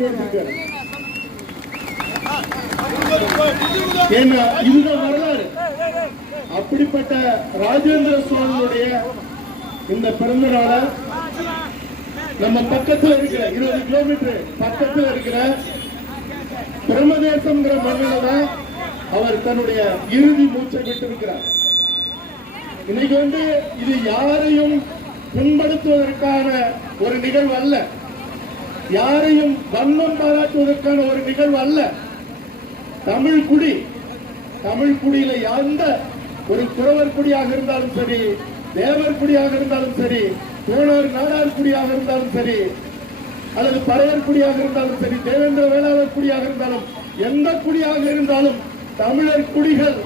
உருவாக்கியிருக்காரு. ஏன்னா இதுதான் வரலாறு. அப்படிப்பட்ட ராஜேந்திர சோழனுடைய இந்த பிறந்த நாள நம்ம பக்கத்துல இருக்கிற 20 கிலோமீட்டர் பக்கத்துல இருக்கிற பிரம்மதேசம்ங்கிற மண்ணில தான் அவர் தன்னுடைய இறுதி மூச்சை விட்டிருக்கிறார். இன்னைக்கு இது யாரையும் புண்படுத்துவதற்கான ஒரு நிகழ்வு அல்ல, யாரையும் வன்மம் பாராட்டுவதற்கான ஒரு நிகழ்வு அல்ல. தமிழ் குடி, தமிழ் குடியில எந்த ஒரு குறவர் குடியாக இருந்தாலும் சரி, தேவர் குடியாக இருந்தாலும் சரி, தோழர் நாடார் குடியாக இருந்தாலும் சரி, அல்லது பறையர் குடியாக இருந்தாலும் சரி, தேவேந்திர வேளாளர் குடியாக இருந்தாலும், எந்த குடியாக இருந்தாலும் தமிழர் குடிகள்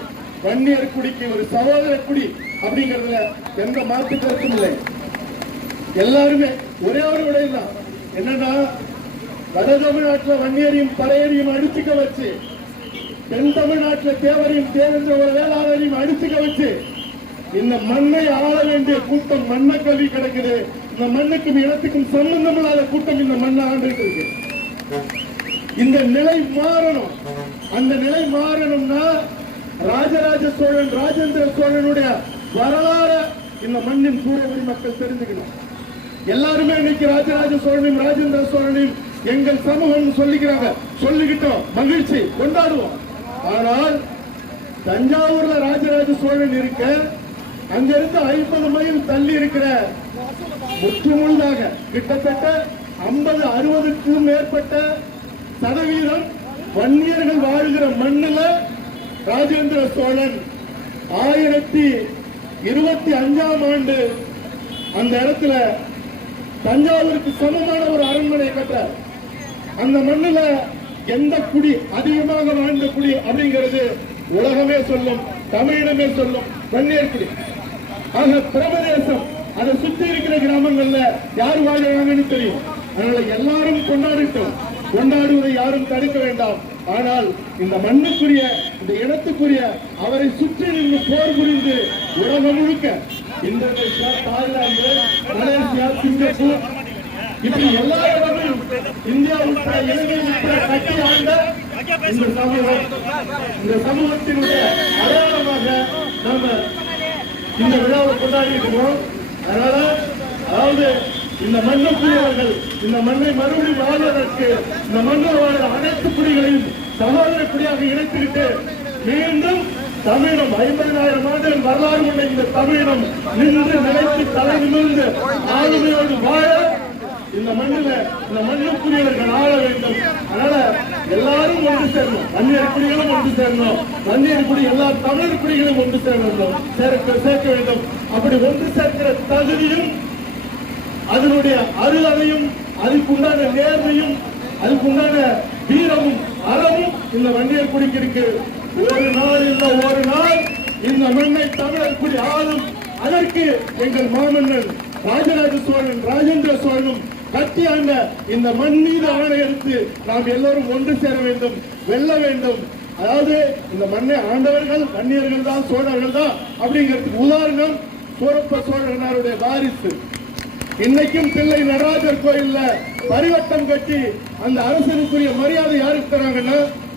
வன்னியர் குடிக்கு ஒரு சகோதர குடி அப்படிங்கறதுல எந்த மாற்று கருத்தும் இல்லை. எல்லாருமே ஒரே ஒரு விடயம். என்னன்னா, வட தமிழ்நாட்டில் வன்னியரையும் பறையரையும் அடிச்சுக்க வச்சு, தென் தமிழ்நாட்டில் தேவரையும் தேவேந்திர வேளாளரையும் அடிச்சுக்க வச்சு இந்த மண்ணை ஆள வேண்டிய கூட்டம் மண்ணை கல்வி கிடக்குது. இந்த மண்ணுக்கும் இனத்துக்கும் சம்பந்தம் இல்லாத கூட்டம் இந்த மண்ணை ஆண்டுட்டு இருக்கு. இந்த நிலை மாறணும். அந்த நிலை மாறணும்னா ராஜராஜ சோழன், ராஜேந்திர சோழனுடைய வரலாறு இந்த மண்ணின் சூழலை மக்கள் தெரிஞ்சுக்கணும். எல்லாருமே இன்னைக்கு ராஜராஜ சோழனையும் ராஜேந்திர சோழனையும் எங்கள் சமூகம் சொல்லிக்கிறாங்க. சொல்லிக்கிட்டோம், மகிழ்ச்சி, கொண்டாடுவோம். ஆனால் தஞ்சாவூர்ல ராஜராஜ சோழன் இருக்க, அங்கிருந்து 50 மைல் தள்ளி இருக்கிற முற்றுமுழுதாக கிட்டத்தட்ட 50-60க்கும் மேற்பட்ட சதவீதம் வன்னியர்கள் வாழ்கிற மண்ணில் ராஜேந்திர சோழன் 1025ஆம் ஆண்டு அந்த இடத்துல தஞ்சாவூருக்கு சமமான ஒரு அரண்மனை கட்டார். அந்த மண்ணில் எந்த குடி அதிகமாக வாழ்ந்த குடி அப்படிங்கிறது உலகமே சொல்லும், தமிழிடமே சொல்லும், வன்னியர் குடி. ஆக பிரமதேசம், அதை சுற்றி இருக்கிற கிராமங்கள்ல யார் வாழ்றாங்கன்னு தெரியும். அதனால எல்லாரும் கொண்டாடிட்டோம். கொண்டாடுவதை யாரும் தடுக்க வேண்டாம். ஆனால் இந்த மண்ணுக்குரிய, இந்த இனத்துக்குரிய அவரை சுற்றி நின்று போர் புரிந்து உலகம் முழுக்க இந்தோனேஷியா, தாய்லாந்து, மலேசியா, சிங்கப்பூர் இப்படி எல்லா இடமும் இந்தியா உட்பட இலங்கை உட்பட கட்டி ஆண்ட இந்த சமூகம், இந்த சமூகத்தினுடைய அடையாளமாக நாம இந்த விழாவை கொண்டாடி இருக்கிறோம். அதனால அதாவது இந்த மண்ணுக்குரியவர்கள் இந்த மண்ணை மறுபடியும் வாழ்வதற்கு இந்த மண்ணில் வாழ்ற அனைத்து குடிகளையும் சகோதர குடியாக இணைத்துவிட்டு மீண்டும் தமிழம் 50,000 ஆண்டுகள் வரலாறு கொண்ட இந்த தமிழம் நின்று நிலைத்து தலை நிமிர்ந்து ஆளுமையோடு வாழ இந்த மண்ணில் இந்த மண்ணுக்குரியவர்கள் ஆள வேண்டும். அதனால எல்லாரும் ஒன்று சேரணும். வன்னியர் குடிகளும் ஒன்று சேரணும். வன்னியர் குடி எல்லா தமிழர் குடிகளும் ஒன்று சேர்க்க வேண்டும். அப்படி ஒன்று சேர்க்கிற தகுதியும் அதனுடைய அருளையும் அதுக்குண்டான நேர்மையும் அதுக்குண்டான வீரமும் அறமும் இந்த வன்னியர் குடிக்கு இருக்கு. ஒரு நாள் இல்ல ஒரு நாள் இந்த மண்ணை தமிழர் குடி ஆளும். அதற்கு எங்கள் மாமன்னன் ராஜராஜ சோழன், ராஜேந்திர சோழனும் கட்டி ஆண்ட இந்த மண் மீது ஆணை எடுத்து நாம் எல்லோரும் ஒன்று சேர வேண்டும், வெல்ல வேண்டும். அதாவது இந்த மண்ணை ஆண்டவர்கள் வன்னியர்கள் தான், சோழர்கள் தான் அப்படிங்கிறதுக்கு உதாரணம் சூரப்ப சோழனாருடைய வாரிசு. இன்னைக்கும் பிள்ளை நடராஜர் கோயில்ல பரிவட்டம் கட்டி அந்த அரசனுக்குரிய மரியாதை யாருக்கு தராங்கன்னா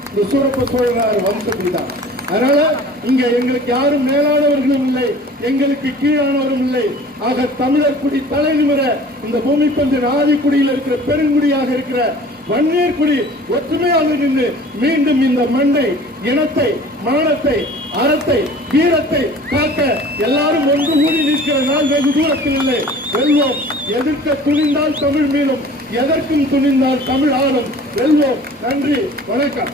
இந்த சூரப்ப சோழனார் வம்சக்குடிதான். அதனால இங்க எங்களுக்கு யாரும் மேலானவர்களும் இல்லை, எங்களுக்கு கீழானவரும் இல்லை. ஆக தமிழர் குடி தலை நிமிர இந்த பூமி பந்தின் ஆதிக்குடியில் இருக்கிற பெருங்குடியாக இருக்கிற வன்னியர் குடி ஒற்றுமையாக நின்று மீண்டும் இந்த மண்ணை, இனத்தை, மானத்தை, அறத்தை, வீரத்தை காக்க எல்லாரும் ஒன்று கூடி நிற்கிற நாள் வெகு தூரத்தில் இல்லை. வெல்வோம். எதிர்க்க துணிந்தால் தமிழ் மீளும், எதற்கும் துணிந்தால் தமிழ் ஆளும். வெல்வோம். நன்றி, வணக்கம்.